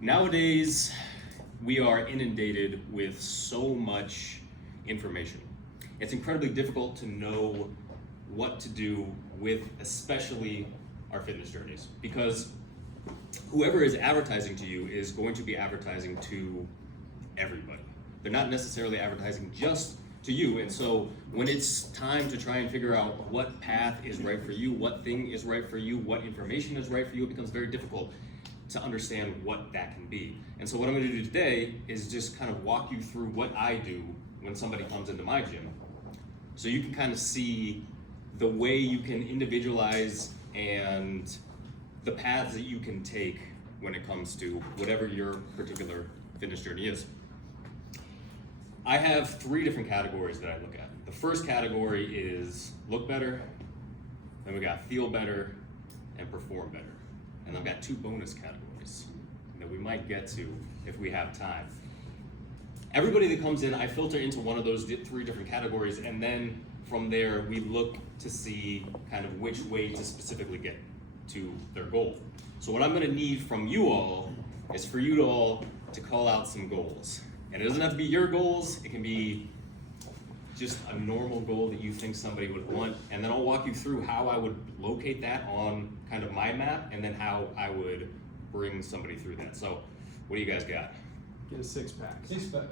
Nowadays, we are inundated with so much information. It's incredibly difficult to know what to do with especially our fitness journeys because whoever is advertising to you is going to be advertising to everybody. They're not necessarily advertising just to you, and so when it's time to try and figure out what path is right for you, what thing is right for you, what information is right for you, it becomes very difficult to understand what that can be. And so what I'm going to do today is just kind of walk you through what I do when somebody comes into my gym, so you can kind of see the way you can individualize and the paths that you can take when it comes to whatever your particular fitness journey is. I have 3 different categories that I look at. The first category is look better, then we got feel better, and perform better. And I've got 2 bonus categories that we might get to if we have time. Everybody that comes in, I filter into one of those 3 different categories, and then from there we look to see kind of which way to specifically get to their goal. So what I'm gonna need from you all is for you all to call out some goals. And it doesn't have to be your goals, it can be just a normal goal that you think somebody would want, and then I'll walk you through how I would locate that on kind of my map, and then how I would bring somebody through that. So, what do you guys got? Get a 6-pack. 6-pack.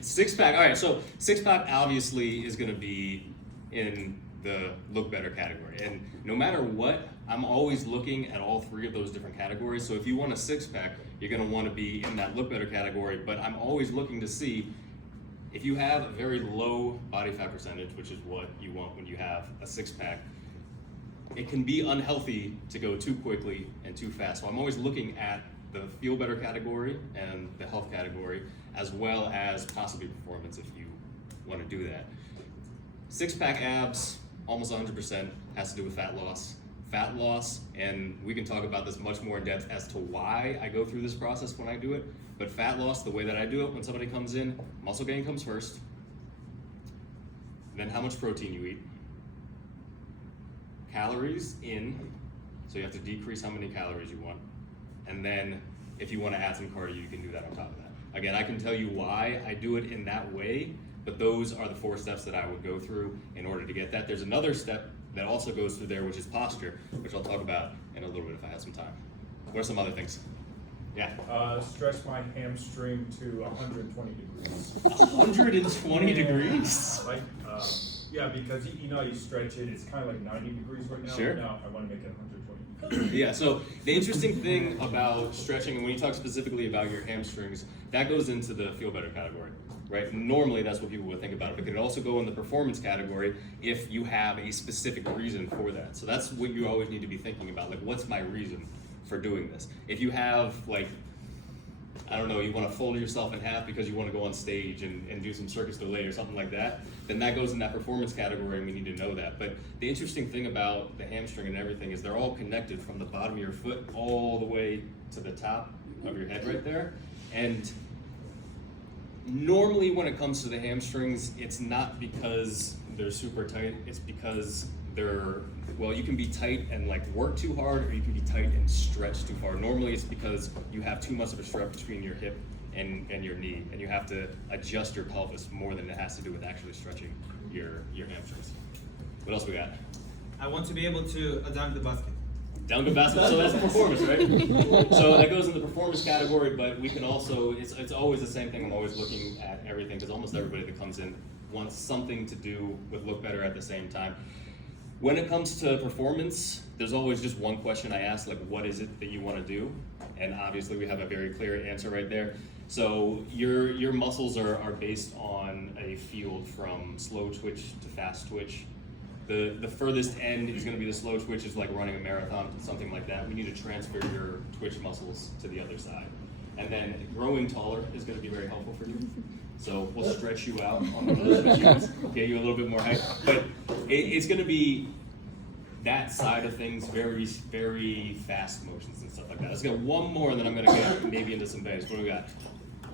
6-pack, all right, so 6-pack obviously is gonna be in the look better category. And no matter what, I'm always looking at all 3 of those different categories. So if you want a 6-pack, you're gonna wanna be in that look better category, but I'm always looking to see if you have a very low body fat percentage, which is what you want when you have a 6-pack, it can be unhealthy to go too quickly and too fast. So I'm always looking at the feel better category and the health category, as well as possibly performance if you wanna do that. 6-pack abs, almost 100% has to do with fat loss. Fat loss, and we can talk about this much more in depth as to why I go through this process when I do it, but fat loss, the way that I do it when somebody comes in, muscle gain comes first, then how much protein you eat, calories in, so you have to decrease how many calories you want, and then if you want to add some cardio, you can do that on top of that. Again, I can tell you why I do it in that way, but those are the 4 steps that I would go through in order to get that. There's another step that also goes through there, which is posture, which I'll talk about in a little bit if I have some time. What are some other things? Yeah. Stretch my hamstring to 120 degrees. 120 degrees? Like, yeah, because you know you stretch it, it's kind of like 90 degrees right now. Sure. Now I want to make it 120. Yeah, so the interesting thing about stretching, and when you talk specifically about your hamstrings, that goes into the feel better category, right? Normally that's what people would think about it, but it could also go in the performance category if you have a specific reason for that. So that's what you always need to be thinking about, like what's my reason for doing this? If you have like, I don't know, you want to fold yourself in half because you want to go on stage and do some circus delay or something like that, then that goes in that performance category and we need to know that. But the interesting thing about the hamstring and everything is they're all connected from the bottom of your foot all the way to the top of your head right there. And normally when it comes to the hamstrings, it's not because they're super tight, it's because they're, well, you can be tight and like work too hard, or you can be tight and stretch too hard. Normally it's because you have too much of a stretch between your hip and your knee, and you have to adjust your pelvis more than it has to do with actually stretching your hamstrings. What else we got? I want to be able to dunk the basket. Dunk a basketball, so that's performance, right? So that goes in the performance category, but we can also, it's always the same thing. I'm always looking at everything because almost everybody that comes in wants something to do with look better at the same time. When it comes to performance, there's always just one question I ask, like what is it that you want to do? And obviously we have a very clear answer right there. So your muscles are based on a field from slow twitch to fast twitch. The furthest end is going to be the slow twitch, is like running a marathon, something like that. We need to transfer your twitch muscles to the other side. And then growing taller is going to be very helpful for you. So we'll stretch you out on one of those machines, get you a little bit more height. But it's going to be that side of things, very, very fast motions and stuff like that. Let's get one more, and then I'm going to get maybe into some base. What do we got?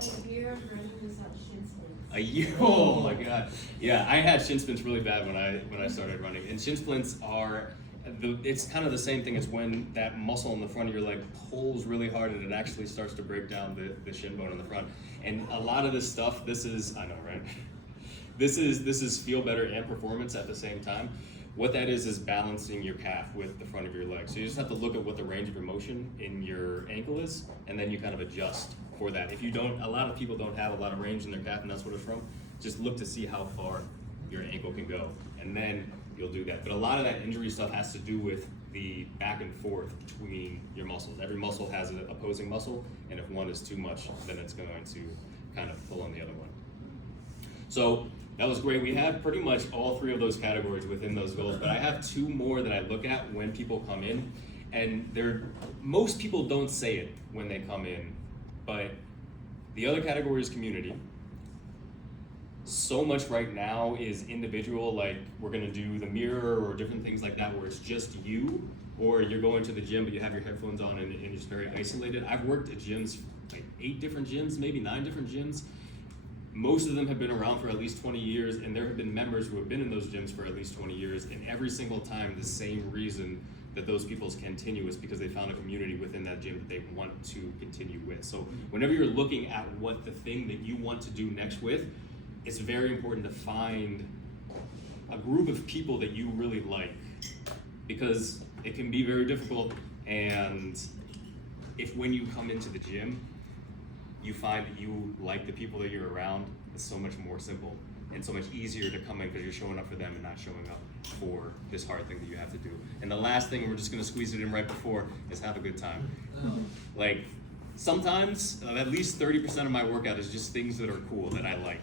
A year of running without shin splints. A year? Oh my God! Yeah, I had shin splints really bad when I started running, and shin splints are it's kind of the same thing as when that muscle in the front of your leg pulls really hard and it actually starts to break down the shin bone in the front. And a lot of this stuff, I know, right? This is feel better and performance at the same time. What that is balancing your calf with the front of your leg. So you just have to look at what the range of your motion in your ankle is, and then you kind of adjust for that. If you don't, a lot of people don't have a lot of range in their calf, and that's what it's from. Just look to see how far your ankle can go, and then you'll do that. But a lot of that injury stuff has to do with the back and forth between your muscles. Every muscle has an opposing muscle, and if one is too much, then it's going to kind of pull on the other one. So that was great. We have pretty much all three of those categories within those goals, but I have two more that I look at when people come in, and most people don't say it when they come in, but the other category is community. So much right now is individual, like we're gonna do the mirror or different things like that where it's just you, or you're going to the gym but you have your headphones on and you're just very isolated. I've worked at gyms, like 8 different gyms, maybe 9 different gyms. Most of them have been around for at least 20 years, and there have been members who have been in those gyms for at least 20 years, and every single time the same reason that those people continue is because they found a community within that gym that they want to continue with. So whenever you're looking at what the thing that you want to do next with, it's very important to find a group of people that you really like, because it can be very difficult, and if when you come into the gym, you find that you like the people that you're around, it's so much more simple and so much easier to come in because you're showing up for them and not showing up for this hard thing that you have to do. And the last thing, we're just gonna squeeze it in right before, is have a good time. Like, sometimes, at least 30% of my workout is just things that are cool, that I like,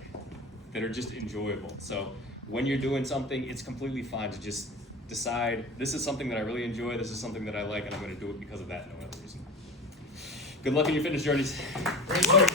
that are just enjoyable. So when you're doing something, it's completely fine to just decide, this is something that I really enjoy, this is something that I like, and I'm gonna do it because of that, no other reason. Good luck in your fitness journeys. Great work.